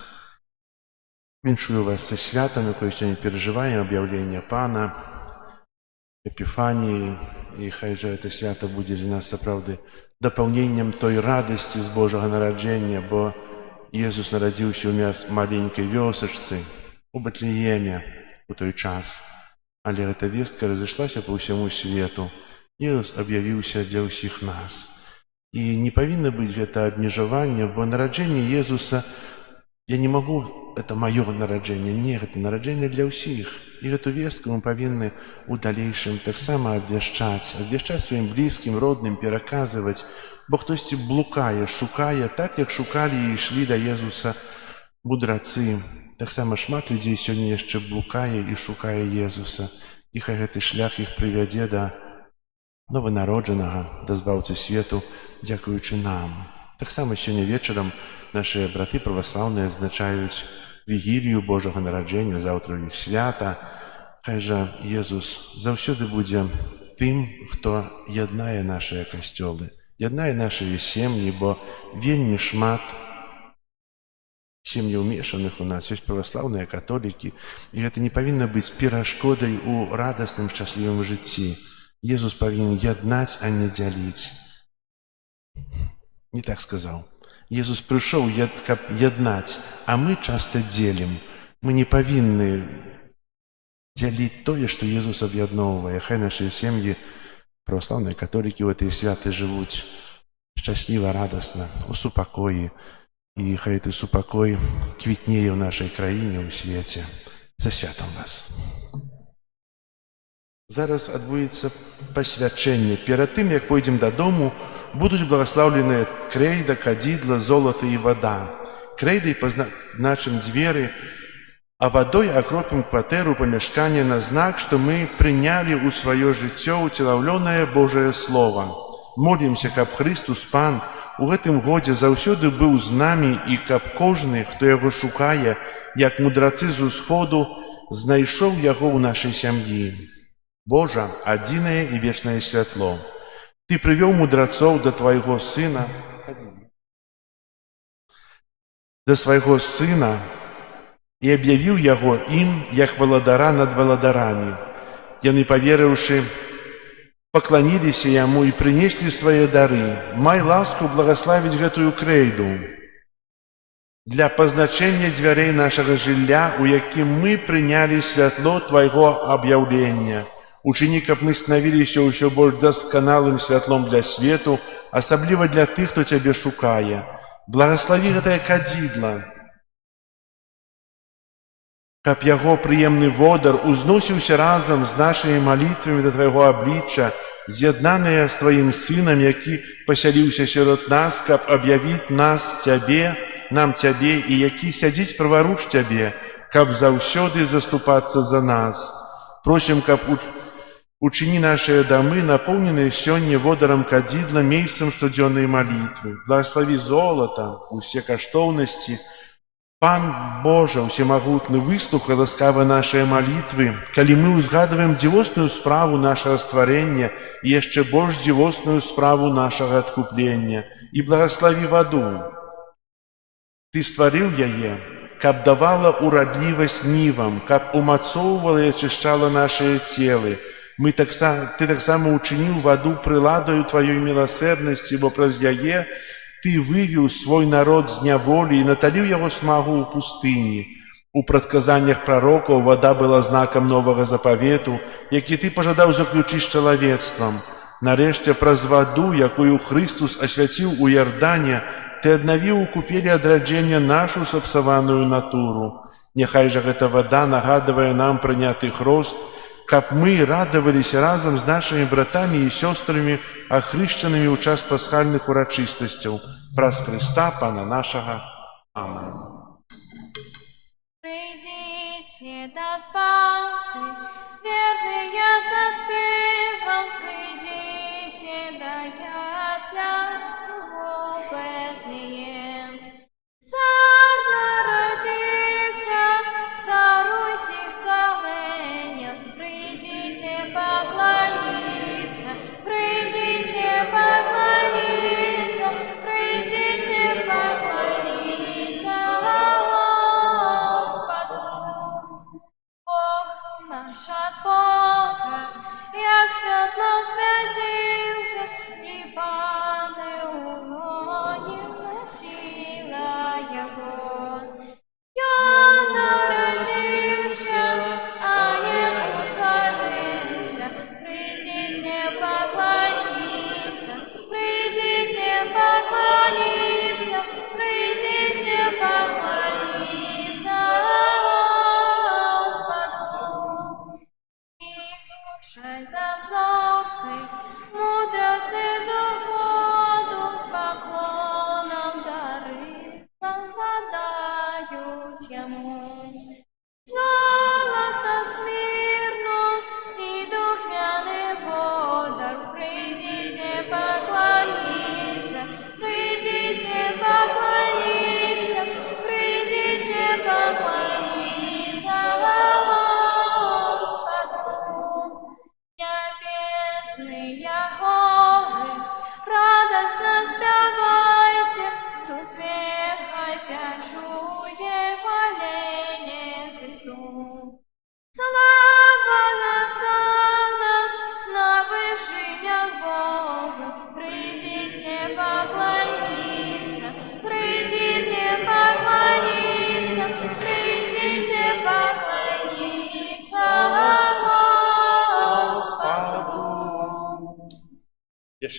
Віншую вас со святом, якое сьогодні переживаем, об'явлення Пана, Епіфанії, і хай же це свято буде для нас, правда, дополнением той радости з Божого народження, бо Ісус народився у нас маленькой вёсочцы, у Бетлееме у той час. Але эта вестка разошлася по всему свету. Ісус об'явився для усіх нас. І не повинно бути це обмежування, бо народження Ісуса, я не можу это маё нараджэнне. Не, гэта нараджэнне для ўсіх. І гэту вестку мы павінны ў далейшым таксама абвяшчаць сваім блізкім, родным, пераказваць, бо хтосьці блукае, шукае, так як шукалі і ішлі да Езуса мудрацы. Таксама шмат людзей сёння яшчэ блукае і шукае Езуса. І хай гэты шлях іх прывядзе да нованароджанага, да збаўцы свету, дзякуючы нам. Таксама сёння вечарам нашыя браты праваслаўныя адзначаюць вігілію Божага нараджэння, заўтра ў іх свята. Хай жа Езус заўсёды будзе тым, хто яднае нашыя касцёлы, яднае нашыя сем'і, бо вельмі шмат сем'яў мешаных у нас, ёсць праваслаўныя, католікі, і гэта не павінна быць перашкодай у радасным, шчаслівым жыцці. Езус павінен яднаць, а не дзяліць. Не так сказаў. Езус прыйшоў, каб яднаць, а мы часта дзелім. Мы не павінны дзяліць тое, што Езус аб'ядноўвае. Хай нашыя сем'і, праваслаўныя, католікі ў гэтыя святы жывуць шчасліва, радасна, у супакоі. І хай гэты супакой квітнее ў нашай краіне, ў свеце. За святам вас. Зараз адбудзецца пасвячэнне. Перад тым, як пойдзем дадому, будуць благаслаўленыя крэйда, кадзідла, золата і вада. Крэйдай пазначым дзверы, а вадой акропім кватэру, памяшканне на знак, што мы прынялі ў сваё жыццё уцелаўлёнае Божае Слова. Молімся, каб Хрыстус Пан у гэтым годзе заўсёды быў з намі і каб кожны, хто яго шукае, як мудрацы з усходу, знайшоў яго ў нашай сям'і. Божа, адзінае і вечнае святло, Ты прывёў мудрацоў да Твайго Сына, і аб'явіў яго ім, як валадара над валадарамі. Яны, паверыўшы, пакланіліся яму і прынеслі свае дары. Май ласку благаславіць гэтую крэйду для пазначэння дзвярэй нашага жылля, у якім мы прынялі святло Твайго аб'яўлення. Учыні, каб мы станавіліся ўсё больш дасканалым святлом для свету, асабліва для тых, хто Цябе шукае. Благаславі гэтае кадзідла, каб яго прыемны водар узносіўся разам з нашымі малітвамі да Твайго аблічча, з'яднаныя з Тваім Сынам, які пасяліўся сярод нас, каб аб'явіць нам Цябе, і які сядзіць праваруч Цябе, каб заўсёды заступацца за нас. Просім, каб учыні нашыя дамы, напоўненыя сёння водарам кадзідла, месцам штодзённай малітвы. Благаславі золата, усе каштоўнасці. Пан Божа, усемагутны, выслухай ласкава нашыя малітвы, калі мы ўзгадваем дзівосную справу нашага стварэння і яшчэ больш дзівосную справу нашага адкуплення. І благаславі ваду. Ты стварыў яе, каб давала урадлівасць нівам, каб умацоўвала і ачышчала нашыя целы. Ты таксама учыніў ваду прыладаю Тваёй міласэрнасці, бо праз яе Ты вывеў свой народ з няволі і наталіў яго смагу ў пустыні. У прадказаннях прарокаў вада была знакам новага запавету, які Ты пажадаў заключыць з чалавецтвам. Нарэшце, праз ваду, якую Хрыстус асвяціў у Ярдане, Ты аднавіў у купелі адраджэння нашу сапсаваную натуру. Няхай жа гэта вада нагадвае нам прыняты хрост, каб мы радаваліся разам з нашымі братамі і сёстрамі, ахрышчанымі ў час пасхальных урачыстасцяў. Праз Хрыста, Пана нашага. Амен. Придите до спаси, верные со спевом, придите до ясля в Вифлеем. Царь народился, царю сих створения, придите поклониться, придите поклониться, придите поклониться Господу. Бог наш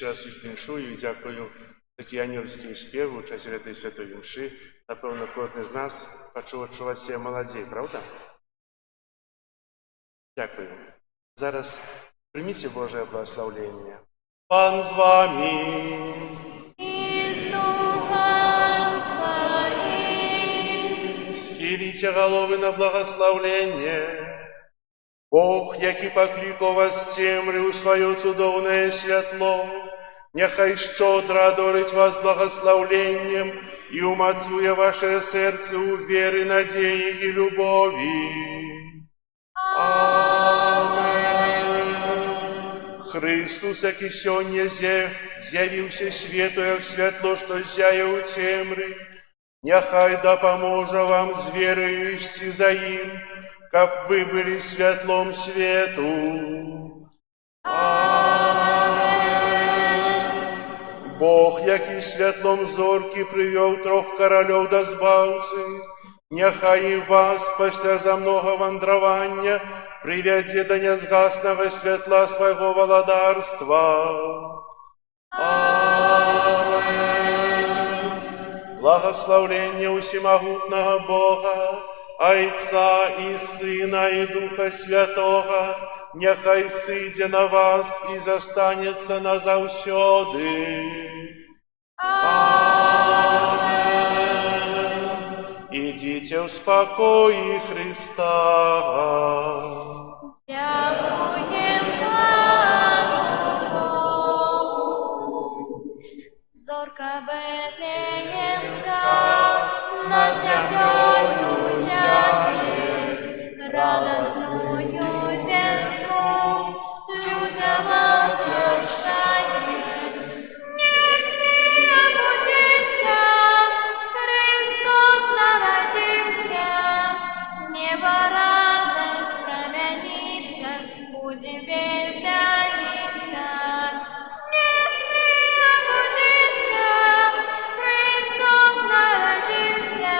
ще раз їх віншую і дякую такі ангельські співи у часі цієї святої мши. Напевно, кожен з нас почув відчувати себе молодей, правда? Дякую. Зараз прийміть Боже благословення. Пан з вами. И с духом Твоим. Схилите головы на благословление. Бог, який покликав вас темри у своє цудовне світло, нехай щодро дорить вас благословленням і умацує ваше серце у віри, надії і любові. Амен. Христос, який сьогодні з'явився світу, як світло, що зяє у темрі, нехай допоможе вам з вірою йти за їм, как вы были светлом свету. Амен. Бог, який світлом зорки привів трьох королів до збавці, нехай і вас, після замного вандровання, приведе до незгасного світла свого володарства. Амен. Благословлення усемогутного Бога, Отца и Сына и Духа Святого, нехай сидя на вас и застанется назавсёды. Амен. Идите в спокое Христа. Дякуєм Богу. Зорка Бетлеємська над землею зяє, радостную вестку людям обвещает. Не будися, Христос народился, с неба радость променится, будем веселиться. Не будися, Христос народился,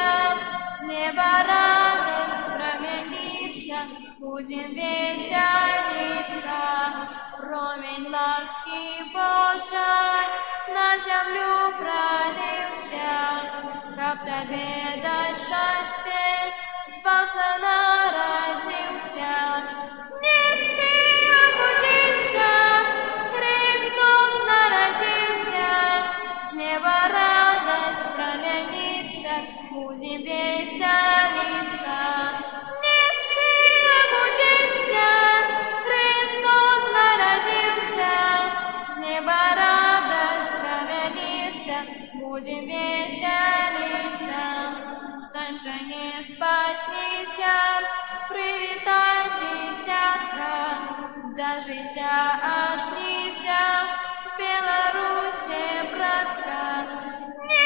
с неба радость променится, будем веселиться. Промень ласки Божий на землю пролился, как тебе дать счастье, спался народился. Не будися, Христос народился, с неба радость променится, будем веселиться. Не будися, Христос народился, с неба радость променится, будем веселиться. Встань же, не спаснися, привітай, дитятка, до життя очнися, в Беларуси, братка. Не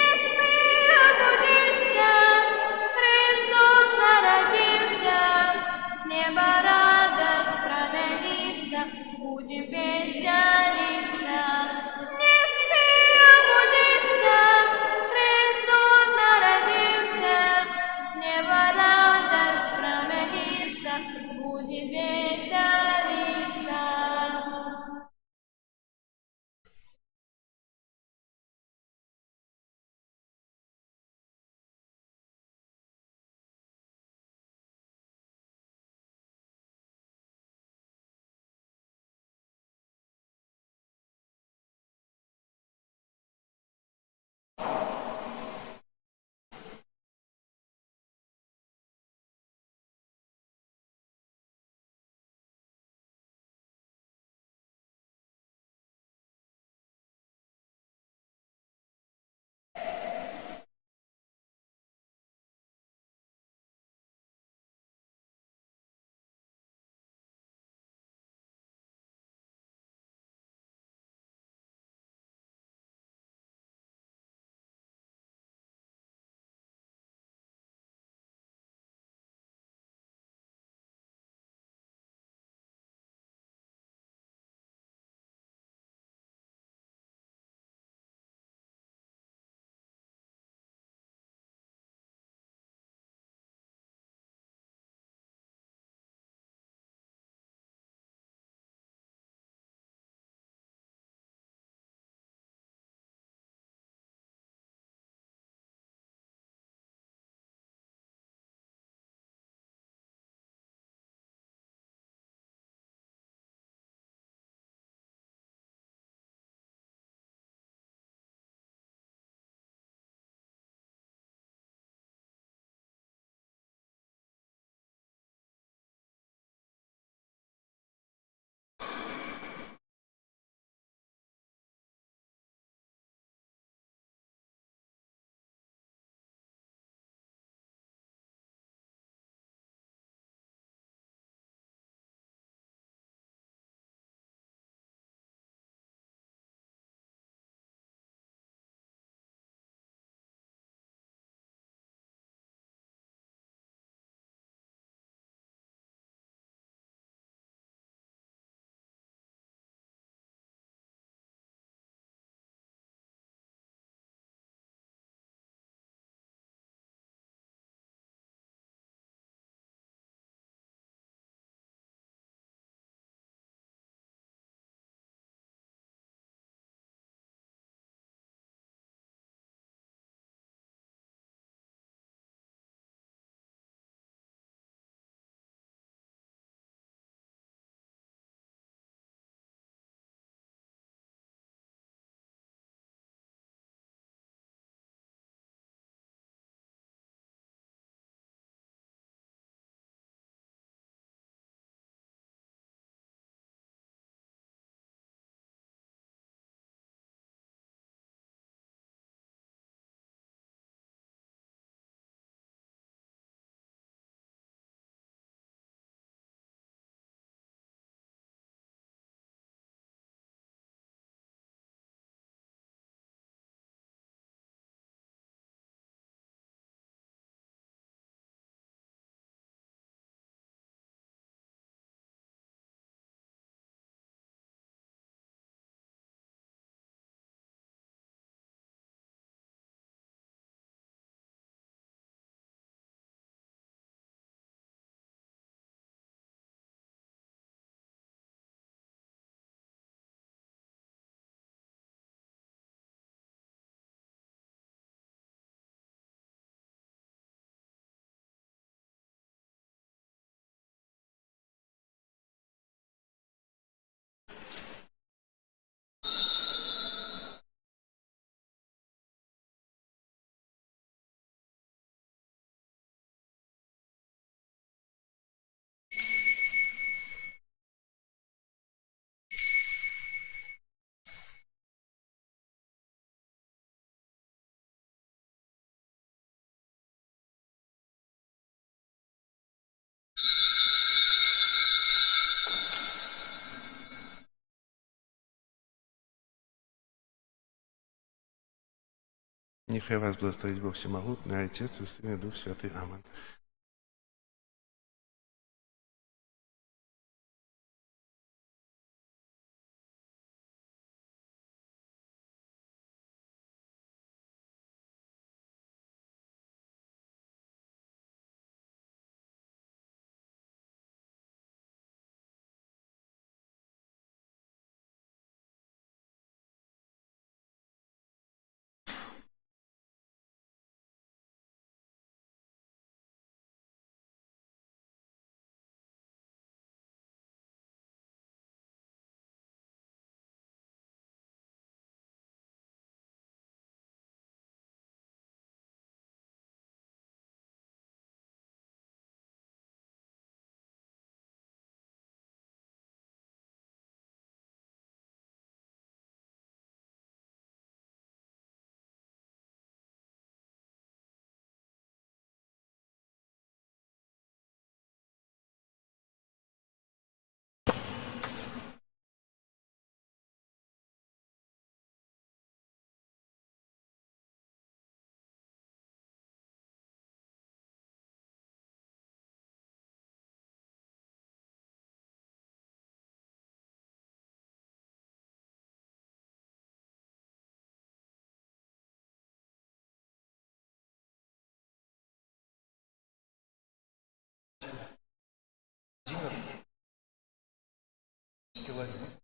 будися, Христос народился, с неба радость променится, будем веселиться. Не будися, Христос народился, с неба радость променится, будем веселиться. Нехай вас благословит Бог Всемогутный, Отец и Сын и Дух Святый. Аминь. Силать будет?